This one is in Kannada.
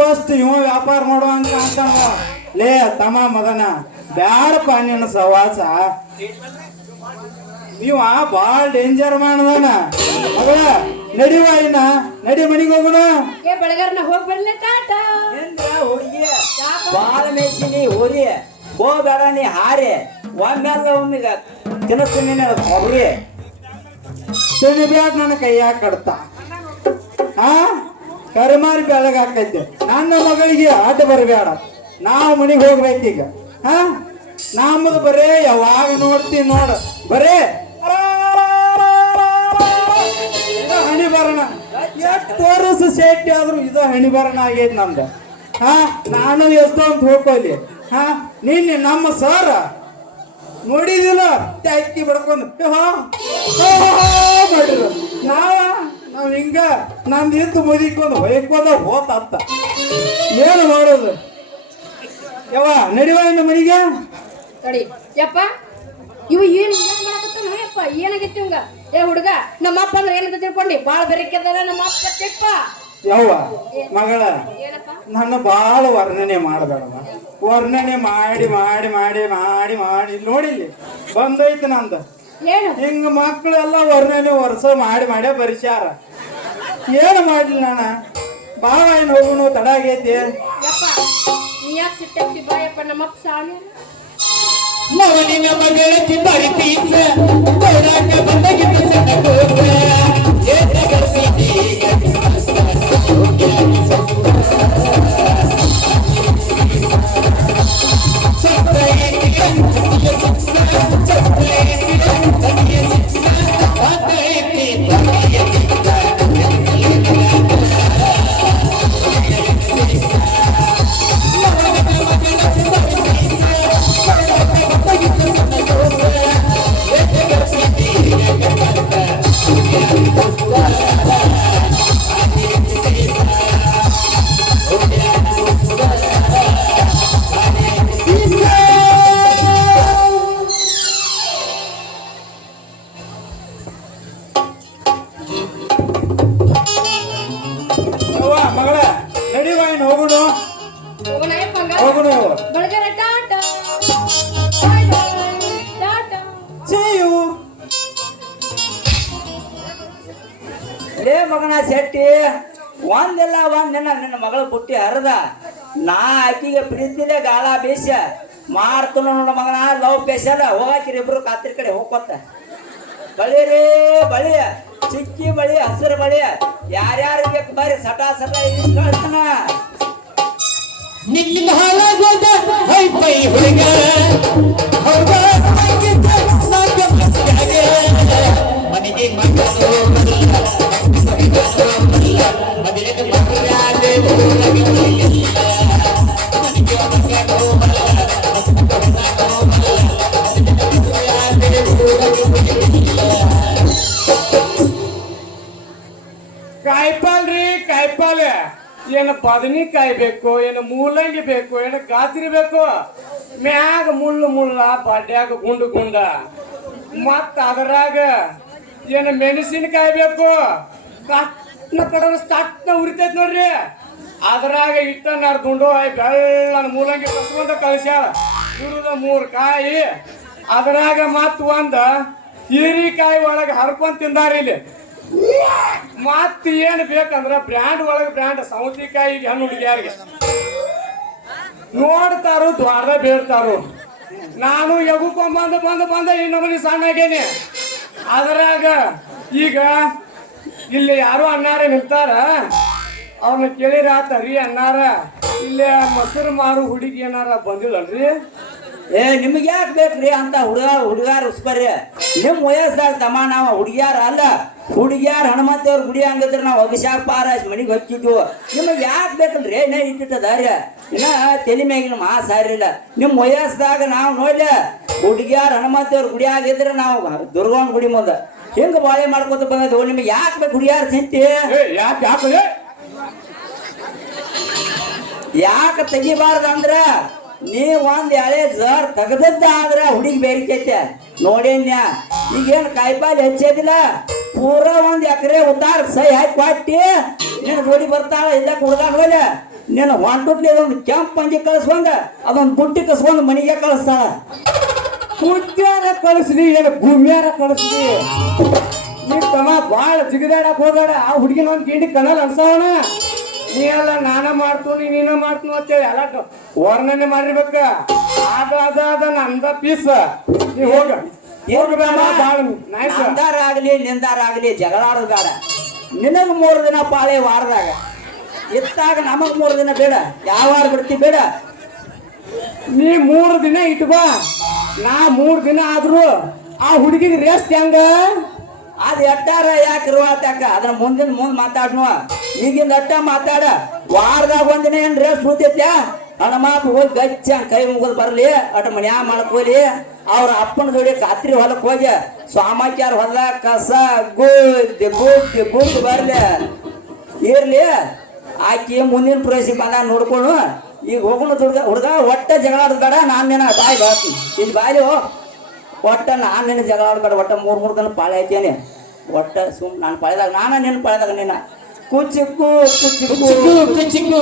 ಫಸ್ಟ್ ಇವ ವ್ಯಾಪಾರ ಮಾಡುವಂತ ಅಂತಾನ ಲೇ ತಮ್ಮ ಮಗನ ಬ್ಯಾಡಪ್ಪ ನಿನ್ನ ಸವಾಸ ನೀವ ಬಾಳ ಡೇಂಜರ್ ಮಾಡದಾನ. ಮಗಳ ನಡಿವ ಇನ್ನ ನಡಿ ಮನಿಗೆ ಹೋಗೋಣ. ಏ ಬೆಳಗಾರನ ಹೋಗಿ ಬರ್ಲಿ ಟಾಟಾ ಹುಡುಗಿ ಬಾಳ ಮೇಸಿನಿ ಹೋರಿ ಹೋಗ್ಬೇಡ ನೀ ಹಾರಿ. ಒಮ್ಮೆಲ್ಲ ಒಮ್ಮಿಗ ತಿನ್ನಿಸ್ತೀನಿ ಕೊಬ್ಬರಿ ತಿಳಿ ಬ್ಯಾಡ ನನ್ನ ಕೈಯಾಗ ಕಡ್ತ. ಆ? ಕರಿಮಾರಿ ಬೆಳಗ್ ನನ್ನ ಮಗಳಿಗೆ ಆಟ ಬರಬೇಡ. ನಾವು ಮನಿಗೆ ಹೋಗ್ಬೇಕೀಗ ಹಾ? ನಮ್ಮದು ಬರೇ ಯಾವಾಗ ನೋಡ್ತೀನಿ ನೋಡ. ಬರೇ. ಹಣಿ ಬರೋಣ ಎಷ್ಟು ವರ್ಷ ಸೇಫ್ಟಿ ಆದ್ರೂ ಇದು ಹಣಿ ಬರೋಣ ಆಗೈತೆ ನಮ್ದು. ಹಾ? ನಾನು ಎಷ್ಟೋ ಅಂತ ಹೋಗ್ಕೊಳ್ಳಿ ಹಾ? ನಿನ್ನೆ ನಮ್ಮ ಸರ್ ನೋಡಿದಿಲ್ಲ. ಟ್ಯಾಕಿ ಬಡ್ಕೊಂಡು. ಹಾ ಮಾಡಿದ್ರು. ನಾವ ಹಿಂಗ ನಮ್ದು ಹಿಂದ್ ಮುದಿಕೊಂಡು ಹೊಯ್ಕೋದ ಅಂತ ಏನು ಮಾಡೋದು? ಯವ್ವ ನಡಿವ ಇನ್ನು ಮನಿಗೆ? ತಡಿ ಯಪ್ಪ ಇವ ಏನು ಏನು ಮಾಡಕತ್ತಾನ ಯಪ್ಪ ಏನಾಗಿತ್ತು ಇವಂಗ? ಏ ಹುಡುಗ ನಮ್ಮ ಅಪ್ಪ ಅಂದ್ರೆ ಏನಂತ ತಿಳ್ಕೊಂಡಿ? ಬಾಳ ಬೆರಕೆದಲ್ಲ ನಮ್ಮ ಅಪ್ಪ ತಿಪ್ಪ ಯವ್ವ ಮಗಳ ಏನಪ್ಪ? ನನ್ನ ಬಾಳ ವರ್ಣನೆ ಮಾಡಬೇಡ ವರ್ಣನೆ ಮಾಡಿ ಮಾಡಿ ಮಾಡಿ ಮಾಡಿ ಮಾಡಿ ನೋಡಿಲ್ಲಿ ಬಂದೈತೆ ನಂದು. ಹಿಂಗ ಮಕ್ಕಳೆಲ್ಲ ವರ್ಣನೆ ವರ್ಷ ಮಾಡಿ ಮಾಡೇ ಬರಿಸ್ಯಾರ ಏನು ಮಾಡ್ಲಿ ನಾನ? ಬಾವ ಏನು ಹೋಗುನು ತಡ ಆಗೈತಿ. ಮಗನಿನ ಮಗಳತಿ ಬರ್ತೀಸ ಬಂದಗಿದ್ದ ಸಣ್ಣ ಮಗನ ಶೆಟ್ಟಿ, ಒಂದಿಲ್ಲ ಒಂದ್ ದಿನ ನಿನ್ನ ಮಗಳ ಬುಟ್ಟಿ ಹರಿದ, ನಾ ಆಕಿಗೆ ಪ್ರೀತಿಲೆ ಗಾಳ ಬೀಸ. ಮಾಡ್ತು ನೋಡ ಮಗನ, ಲವ್ ಪೇಶಲ್ ಹೋಗಾಕಿರಿ ಇಬ್ರು ಕಾತ್ರಿ ಕಡೆ ಹೋಗ್ಕೊತ. ಬಳಿರಿ ಬಳಿ. ಚಿಕ್ಕಿ ಬಳಿ, ಹಸಿರು ಬಳಿ. ಯಾರ್ಯಾರಿಗೆ ಬರ್ರಿ ಸಟ ಸಟ ಕಳ್ತನ ನಿನ್ನ ಮನೆಗೆ ಕಾಯಿಪಾಲ್ ರೀ ಕಾಯಿಪಾಲ್. ಏನು ಬದನಿಕಾಯಿ ಬೇಕು, ಏನು ಮೂಲಂಗಿ ಬೇಕು, ಏನು ಗಾತ್ರಿ ಬೇಕು? ಮ್ಯಾಗ ಮುಳ್ಳು ಮುಳ್ಳ ಬಡ್ಡ್ಯಾಗ ಗುಂಡು ಗುಂಡ. ಮತ್ತ ಅದರಾಗ ಏನು ಮೆಣಸಿನಕಾಯಿ ಬೇಕು? ಕಟ್ನ ಕಡ ತಟ್ನ ಉರಿತೈತಿ ನೋಡ್ರಿ. ಅದ್ರಾಗ ಗುಂಡು ದುಂಡು ಬೆಳ್ಳನ ಮೂಲಂಗಿ ಕಸ್ಕೊಂಡ ಕಳಿಸ್ಯಾರ ಗುರುದ ಮೂರು ಕಾಯಿ. ಅದ್ರಾಗ ಮತ್ತ ಒಂದ ಹೀರಿಕಾಯಿ ಒಳಗೆ ಹರ್ಕೊಂಡ್ ತಿಂದಾರ ಇಲ್ಲಿ. ಮತ್ ಏನ್ ಬೇಕಂದ್ರ ಬ್ರ್ಯಾಂಡ್ ಒಳಗ ಬ್ರ್ಯಾಂಡ್ ಸೌತಿಕಾಯಿ ಹೆಣ್ಣು ಹುಡುಗಿಯರಿಗೆ. ನೋಡ್ತಾರು, ದ್ವಾರ ಬೇಡ್ತಾರು ನಾನು ಎಗುಕೊಂಬಂದು ಬಂದ ಬಂದ ಈ ನಮಗೆ ಸಣ್ಣ ಆಗೇನಿ. ಅದ್ರಾಗ ಈಗ ಇಲ್ಲಿ ಯಾರು ಅನ್ನಾರ ನಿಂತಾರ. ಅವ್ರನ್ನ ಕೇಳಿರ ಆತರಿ ಅನ್ನಾರ ಇಲ್ಲಿ ಮೊಸರು ಮಾರು ಹುಡುಗಿ ಏನಾರ ಬಂದಿಲ್ಲನ್ರಿ? ಏ, ನಿಮ್ಗೆ ಯಾಕೆ ಬೇಕ್ರಿ ಅಂತ ಹುಡುಗ ಹುಡುಗಾರ ಉಸ್ಬರ್ರಿ. ನಿಮ್ ವಯಸ್ಸಾಗ ತಮ್ಮ, ನಾವು ಹುಡುಗಿಯಾರ ಅಲ್ಲ. ಹುಡುಗಿಯಾರ ಹನುಮಂತವ್ರ ಗುಡಿ ಹಂಗಿದ್ರೆ ನಾವು ಅಭಿಷೇಕ ಪಾರ ಮನೆಗೆ ಹಚ್ಚಿದ್ವು. ನಿಮಗೆ ಯಾಕೆ ಬೇಕಲ್ರಿ? ಏನೇ ಇಟ್ಟಿಟ್ಟದಾರ್ಯ ಇನ್ನ ತಲೆ ಮ್ಯಾಗಿನ ಮಾ ಸಾರಿಲ್ಲ ನಿಮ್ಮ ವಯಸ್ಸಾಗ ನಾವು ನೋಡ್ಲ ಹುಡುಗಿಯಾರ ಹನುಮಂತವ್ರ ಗುಡಿ ಆಗಿದ್ರೆ ನಾವು ದುರ್ಗವನ್ ಗುಡಿ ಮುಂದೆ. ಹೆಂಗ ಬಾಳೆ ಮಾಡ್ಕೊತ ಬಂದದ್ದು ನಿಮಗೆ ಯಾಕೆ ಬೇಕು ಹುಡುಗಿಯಾರ ಚಿಂತೆ? ಏ ಯಾಕೆ ಯಾಕೆ ಯಾಕೆ ತೆಗಿಬಾರ್ದು ಅಂದ್ರ ನೀ ಒಂದ್ ಎಳೆ ಜರ್ ತೆಗದದ್ದ ಆದ್ರ ಹುಡುಗಿ ಬೇರಿಕೈತೆ ನೋಡೇನ್ಯ? ಈಗೇನ್ ಕಾಯಿಪಾಲ್ ಹೆಚ್ಚೇದಿಲ್ಲ? ಪೂರ ಒಂದು ಎಕರೆ ಉದ್ದಾರ ಸೈ ಹಾಕಿ ಕೊಟ್ಟಿ ನಿನ್ನ ಜೋಡಿ ಬರ್ತಾಳ, ಇಲ್ಲ ಕುಡ್ದಾಗ ಹೋಗ್ಲ. ನೀನು ಹೊಂಟುಟ್ಲಿ ಅದೊಂದು ಕೆಂಪ್ ಪಂಜಿ ಕಳಿಸ್ಕೊಂಡು ಅದೊಂದು ಬುಟ್ಟಿ ಕಸ್ಕೊಂಡು ಮನೆಗೆ ಕಳಿಸ್ತಾಳ. ಕುಟ್ಟಿಯಾರ ಕಳಿಸ್ಲಿ, ಏನು ಭೂಮಿಯಾರ ಕಳಿಸ್ಲಿ. ನೀ ತಮ್ಮ ಭಾಳ ಜಿಗಿದಾಡಕ್ ಹೋಗ್ಬೇಡ ಆ ಹುಡುಗಿನ ಒಂದು ಗಿಂಡಿ ಕಣಲ್ ಅನ್ಸವಣ ನೀ ಅಲ್ಲ ನಾನ ಮಾಡ್ತೀನಿ, ನೀನ ಮಾಡ್ತೀನಿ ಅಂತೇಳಿ ಎಲ್ಲ ವರ್ಣನೆ ಮಾಡಿರ್ಬೇಕ. ಅದ ಅದ ಅದ ನಂದ ಪೀಸ್. ನೀ ಹೋಗ. ಹೋಗ್ಬೇಡ ಭಾಳ ನೈಸ್ ನಂದಾರ? ಆಗ್ಲಿ ನಿಂದಾರ ಆಗ್ಲಿ ಜಗಳ ಆಡೋದು ಬೇಡ ನಿನಗ್ ಮೂರು ದಿನ ಪಾಳೆ ವಾರದಾಗ. ಇತ್ತಾಗ ನಮಗ್ ಮೂರು ದಿನ ಬೇಡ. ಯಾವ ವಾರ ಬಿಡ್ತಿ ಬೇಡ. ನೀ ಮೂರು ದಿನ ಇಟ್ಕೋ ನಾ ಮೂರು ದಿನ ಆದ್ರೂ ಆ ಹುಡುಗಿಗೆ ರೆಸ್ಟ್ ಹೆಂಗ? ಅದು ಎಟ್ಟಾರ ಯಾಕೆ ಇರುವಾತಾಕ ಅದನ್ನ ಮುಂದಿನ ಮುಂದೆ ಮಾತಾಡ್ನು. ಈಗಿನ ಅಟ್ಟ ಮಾತಾಡ. ವಾರದಾಗ ಒಂದಿನ ಏನ್ ರೇಸ್ ಉಳಿತೈತ್ಯಾ ಹಣಮಾಪ ಹೋಗಿ ಗಚ್ಚ ಕೈ ಮುಗಿದು ಬರಲಿ, ಅಟ ಮನ್ಯಾಗ ಮಾಡ್ಕೋಲಿ ಅವ್ರ ಅಪ್ಪನ ಜೋಡಿ ಕಾತ್ರಿ ಹೊಲಕ್ಕೆ ಹೋಗಿ, ಸ್ವಾಮಕ್ಯಾರ ಹೊಲ, ಕಸ ಗುದ್ದಿ ಗುದ್ದಿ ಗುದ್ದು ಬರಲಿ. ಇರ್ಲಿ. ಆಕಿ ಮುಂದಿನ ಪ್ರವೇಶಿಗೆ ಬಂದಾಗ ನೋಡ್ಕೊಂಡು, ಈಗ ಹೋಗೋಣ ಹುಡುಗ ಹುಡುಗ, ಒಟ್ಟ ಜಗಳ ಬೇಡ, ನಾನು ನಿನ್ನ ಬಾಯಿ ಬಾಳ್ತೀನಿ. ಇಲ್ಲಿ ಬಾಯ್ಲಿ ಒಟ್ಟ ನಾನು ನಿನ್ನ ಜಗಳ ಬೇಡ, ಒಟ್ಟ ಮೂರು ಮೂರು ದಿನ ಪಾಳೆ ಐತೇನೆ ಒಟ್ಟ ಸುಮ್ ನಾನು ಪಾಳೆದಾಗ, ನಾನು ನಿನ್ನ ಪಾಳೆದಾಗ ನಿನ್ನ. কুচকু কুচকু কুচকু